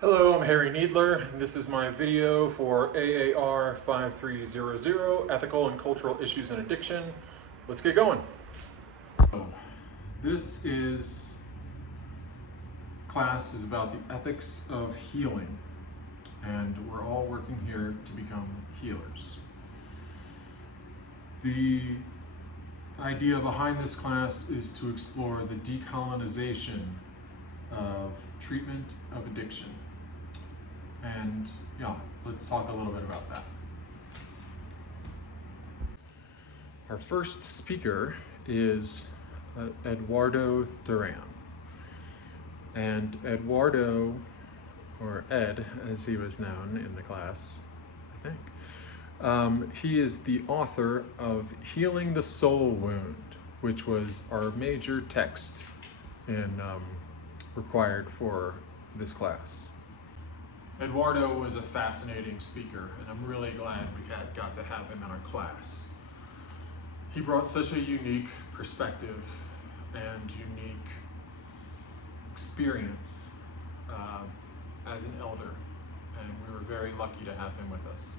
Hello, I'm Harry Needler. This is my video for AAR 5300, Ethical and Cultural Issues in Addiction. Let's get going. This class is about the ethics of healing, and we're all working here to become healers. The idea behind this class is to explore the decolonization of treatment of addiction. And yeah, let's talk a little bit about that. Our first speaker is Eduardo Duran. And Eduardo, or Ed as he was known in the class, I think, he is the author of Healing the Soul Wound, which was our major text required for this class. Eduardo was a fascinating speaker, and I'm really glad we got to have him in our class. He brought such a unique perspective and unique experience as an elder, and we were very lucky to have him with us.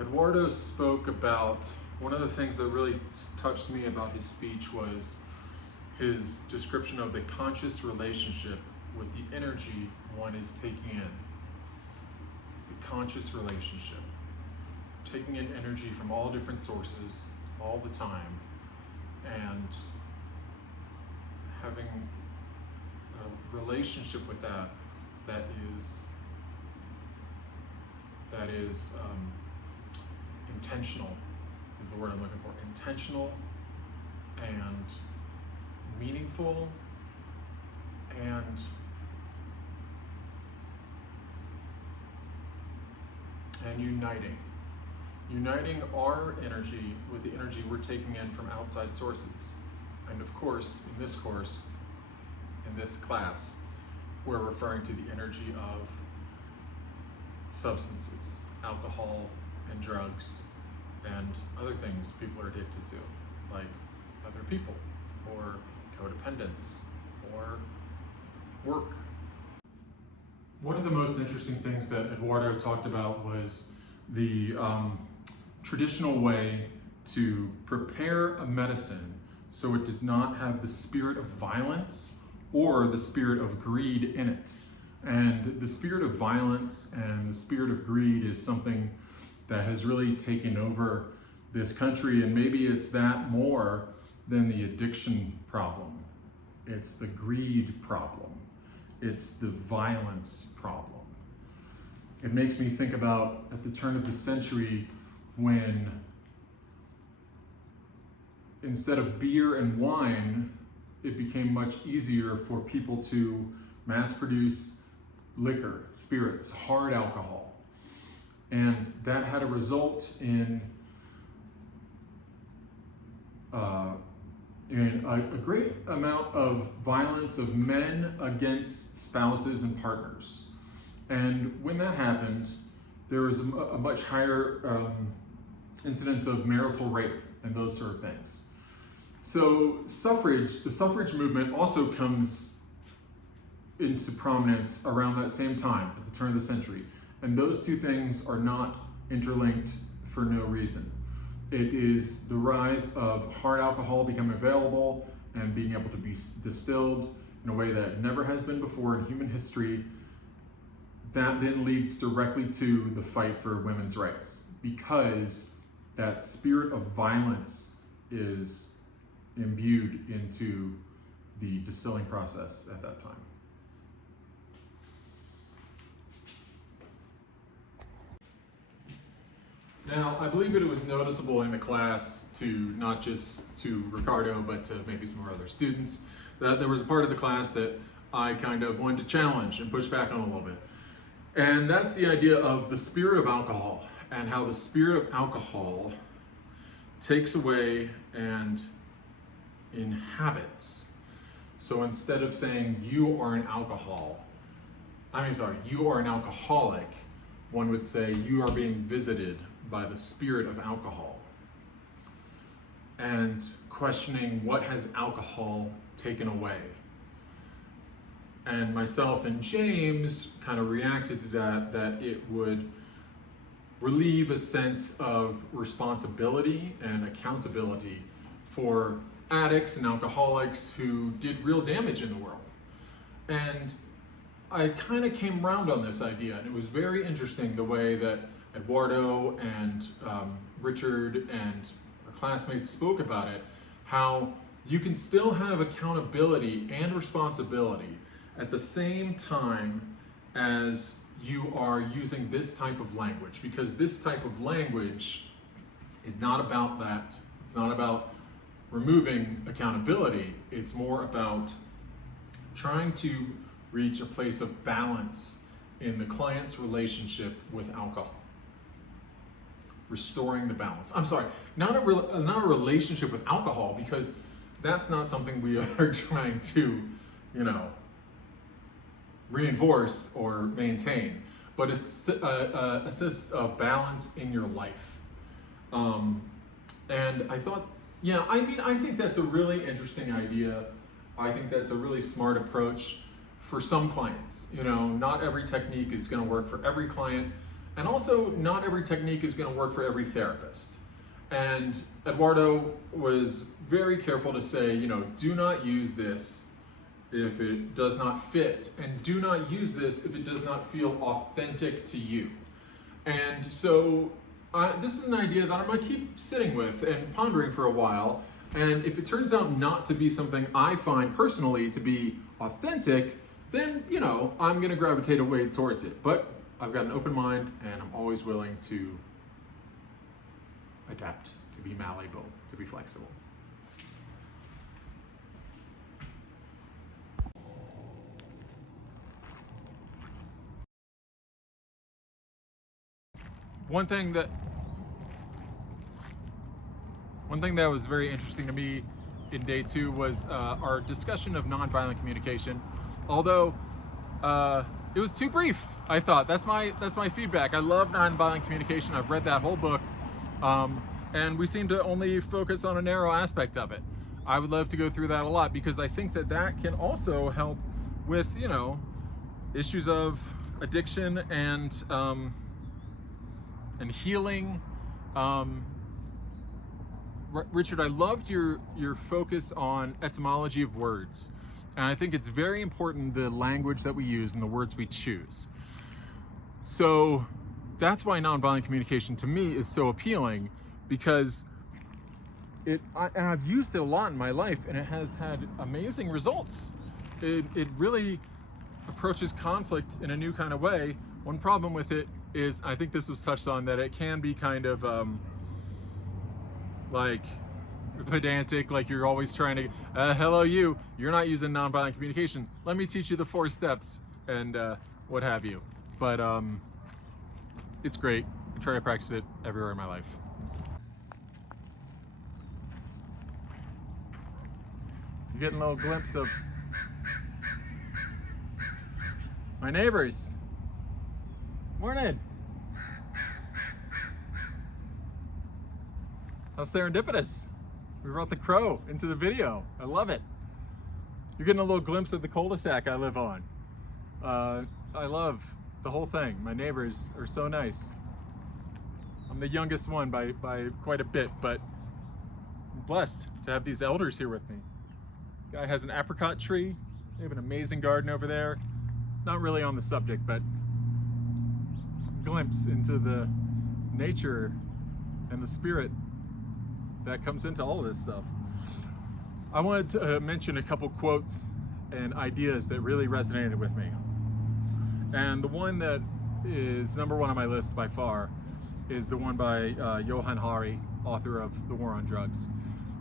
Eduardo spoke about, one of the things that really touched me about his speech was his description of the conscious relationship with the energy one is taking in. The conscious relationship. Taking in energy from all different sources, all the time, and having a relationship with that is intentional, is the word I'm looking for. Intentional and meaningful and uniting our energy with the energy we're taking in from outside sources. And of course, in this course, in this class, we're referring to the energy of substances, alcohol and drugs, and other things people are addicted to, like other people, or codependence, or work. One of the most interesting things that Eduardo talked about was the traditional way to prepare a medicine so it did not have the spirit of violence or the spirit of greed in it. And the spirit of violence and the spirit of greed is something that has really taken over this country, and maybe it's that more than the addiction problem. It's the greed problem. It's the violence problem. It makes me think about at the turn of the century when instead of beer and wine, it became much easier for people to mass produce liquor, spirits, hard alcohol. And that had a result in a great amount of violence of men against spouses and partners. And when that happened, there was a much higher incidence of marital rape and those sort of things. So the suffrage movement also comes into prominence around that same time, at the turn of the century. And those two things are not interlinked for no reason. It is the rise of hard alcohol becoming available and being able to be distilled in a way that never has been before in human history. That then leads directly to the fight for women's rights, because that spirit of violence is imbued into the distilling process at that time. Now, I believe it was noticeable in the class, to not just to Ricardo, but to maybe some of our other students, that there was a part of the class that I kind of wanted to challenge and push back on a little bit. And that's the idea of the spirit of alcohol, and how the spirit of alcohol takes away and inhabits. So instead of saying you are an you are an alcoholic, one would say you are being visited by the spirit of alcohol. And questioning what has alcohol taken away. And myself and James kind of reacted to that it would relieve a sense of responsibility and accountability for addicts and alcoholics who did real damage in the world. And I kind of came around on this idea, and it was very interesting the way that Eduardo and Richard and our classmates spoke about it, how you can still have accountability and responsibility at the same time as you are using this type of language, because this type of language is not about that. It's not about removing accountability. It's more about trying to reach a place of balance in the client's relationship with alcohol. Restoring the balance. I'm sorry, not a relationship with alcohol, because that's not something we are trying to, reinforce or maintain, but a balance in your life. And I thought, I think that's a really interesting idea. I think that's a really smart approach for some clients. Not every technique is going to work for every client, and also not every technique is going to work for every therapist. And Eduardo was very careful to say, do not use this if it does not fit, and do not use this if it does not feel authentic to you. And so this is an idea that I'm going to keep sitting with and pondering for a while, and if it turns out not to be something I find personally to be authentic, then I'm going to gravitate away towards it. But I've got an open mind, and I'm always willing to adapt, to be malleable, to be flexible. One thing that was very interesting to me in day 2 was our discussion of nonviolent communication. Although it was too brief, I thought. That's my feedback. I love nonviolent communication. I've read that whole book, and we seem to only focus on a narrow aspect of it. I would love to go through that a lot, because I think that can also help with issues of addiction and healing. Richard, I loved your focus on etymology of words. And I think it's very important, the language that we use and the words we choose. So that's why nonviolent communication to me is so appealing, because I've used it a lot in my life, and it has had amazing results. It really approaches conflict in a new kind of way. One problem with it is, I think this was touched on, that it can be kind of like pedantic, like you're always trying to, hello you're not using nonviolent communication, let me teach you the 4 steps and what have you. But it's great. I try to practice it everywhere in my life. You're getting a little glimpse of my neighbors. Morning. How serendipitous. We brought the crow into the video. I love it. You're getting a little glimpse of the cul-de-sac I live on. I love the whole thing. My neighbors are so nice. I'm the youngest one by quite a bit, but I'm blessed to have these elders here with me. Guy has an apricot tree. They have an amazing garden over there. Not really on the subject, but glimpse into the nature and the spirit that comes into all of this stuff. I wanted to mention a couple quotes and ideas that really resonated with me. And the one that is number 1 on my list by far is the one by Johann Hari, author of The War on Drugs.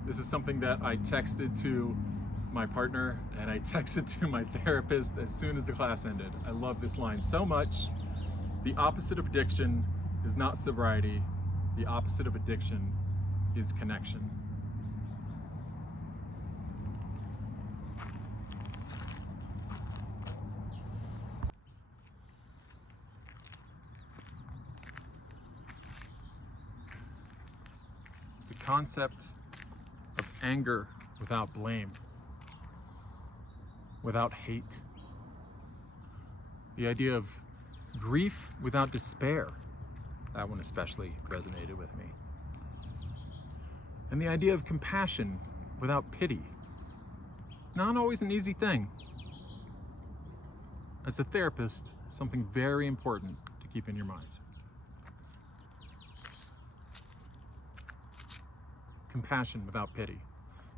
This is something that I texted to my partner, and I texted to my therapist as soon as the class ended. I love this line so much. The opposite of addiction is not sobriety. The opposite of addiction is connection. The concept of anger without blame, without hate, The idea of grief without despair. That one especially resonated with me. And the idea of compassion without pity. Not always an easy thing. As a therapist, something very important to keep in your mind. Compassion without pity.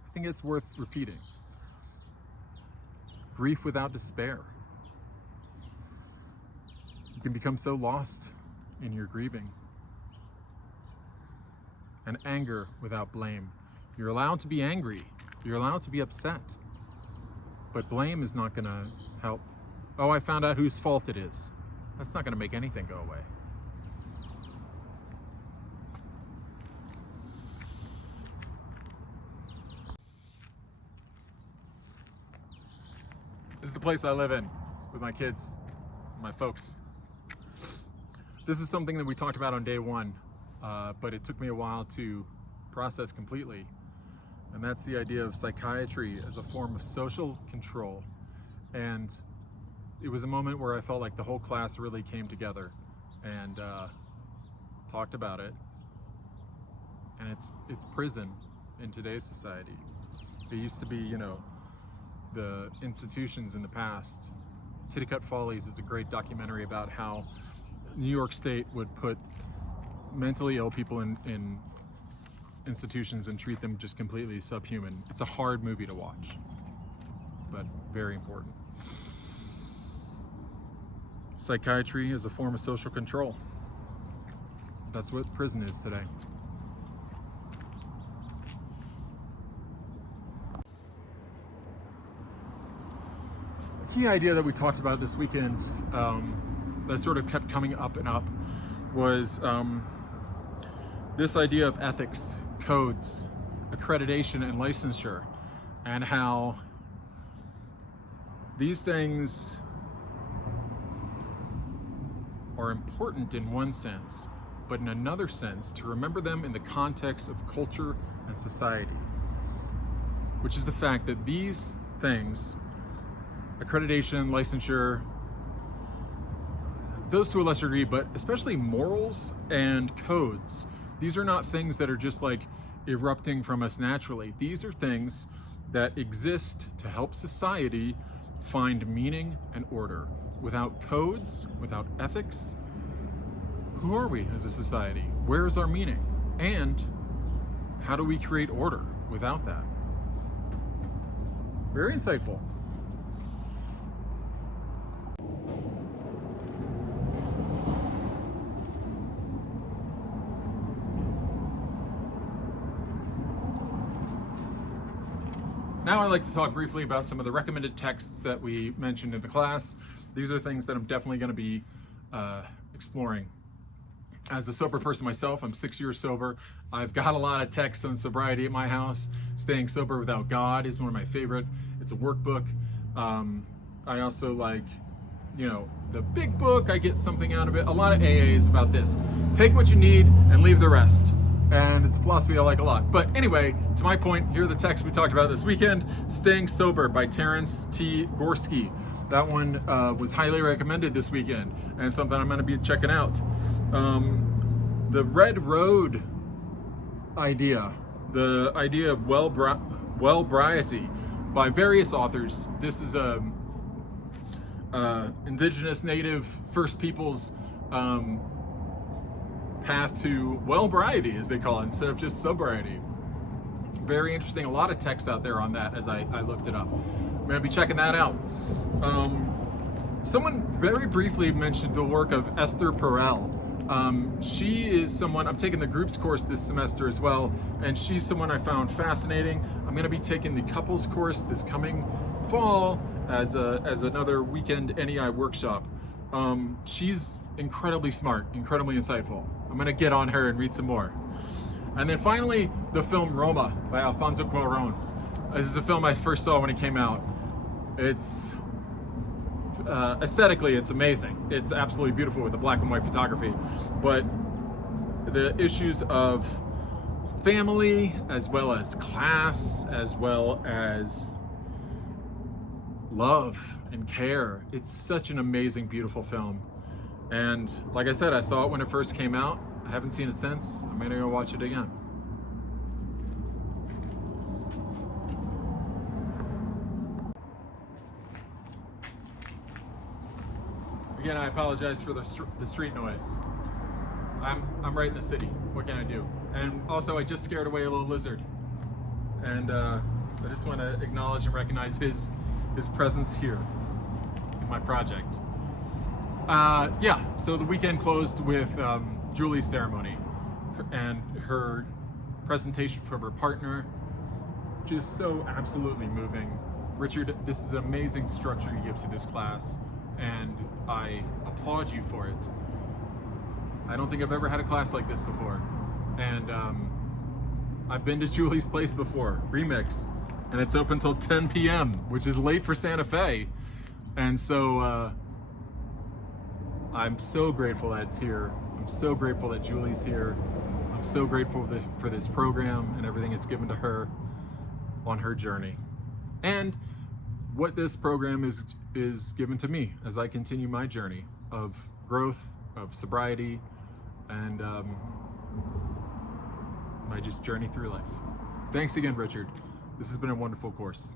I think it's worth repeating. Grief without despair. You can become so lost in your grieving. And anger without blame. You're allowed to be angry. You're allowed to be upset. But blame is not going to help. Oh, I found out whose fault it is. That's not going to make anything go away. This is the place I live in with my kids, my folks. This is something that we talked about on day one, but it took me a while to process completely. And that's the idea of psychiatry as a form of social control. And it was a moment where I felt like the whole class really came together and talked about it. And it's prison in today's society. It used to be, you know, the institutions in the past. Titicut Follies is a great documentary about how New York State would put mentally ill people in institutions and treat them just completely subhuman. It's a hard movie to watch, but very important. Psychiatry is a form of social control. That's what prison is today. A key idea that we talked about this weekend that sort of kept coming up and up was this idea of ethics, codes, accreditation, and licensure, and how these things are important in one sense, but in another sense, to remember them in the context of culture and society, which is the fact that these things, accreditation, licensure, those to a lesser degree, but especially morals and codes, these are not things that are just like erupting from us naturally. These are things that exist to help society find meaning and order. Without codes, without ethics, who are we as a society? Where is our meaning? And how do we create order without that? Very insightful. Now I'd like to talk briefly about some of the recommended texts that we mentioned in the class. These are things that I'm definitely going to be exploring. As a sober person myself, I'm 6 years sober. I've got a lot of texts on sobriety at my house. Staying Sober Without God is one of my favorite. It's a workbook. I also like, you know, the big book. I get something out of it. A lot of AA is about this. Take what you need and leave the rest. And it's a philosophy I like a lot. But anyway, to my point, here are the texts we talked about this weekend. Staying Sober by Terence T. Gorski. That one was highly recommended this weekend and something I'm going to be checking out. The Red Road idea, the idea of well-briety by various authors. This is a indigenous, native, First Peoples path to well-briety, as they call it, instead of just sobriety. Very interesting. A lot of text out there on that as I looked it up. I'm going to be checking that out. Someone very briefly mentioned the work of Esther Perel. She is someone, I'm taking the groups course this semester as well, and she's someone I found fascinating. I'm going to be taking the couples course this coming fall as another weekend NEI workshop. She's incredibly smart, incredibly insightful. I'm going to get on her and read some more. And then finally, the film Roma by Alfonso Cuarón. This is a film I first saw when it came out. It's aesthetically, it's amazing. It's absolutely beautiful with the black and white photography. But the issues of family, as well as class, as well as, love and care. It's such an amazing, beautiful film. And like I said, I saw it when it first came out. I haven't seen it since. I'm gonna go watch it again. Again, I apologize for the street noise. I'm right in the city. What can I do? And also, I just scared away a little lizard. And I just want to acknowledge and recognize his presence here in my project. Yeah, so the weekend closed with Julie's ceremony and her presentation from her partner. Just so absolutely moving. Richard, this is an amazing structure you give to this class, and I applaud you for it. I don't think I've ever had a class like this before. And I've been to Julie's place before, Remix, and it's open till 10 p.m., which is late for Santa Fe. And so I'm so grateful that it's here. I'm so grateful that Julie's here. I'm so grateful for this program and everything it's given to her on her journey. And what this program is given to me as I continue my journey of growth, of sobriety, and my just journey through life. Thanks again, Richard. This has been a wonderful course.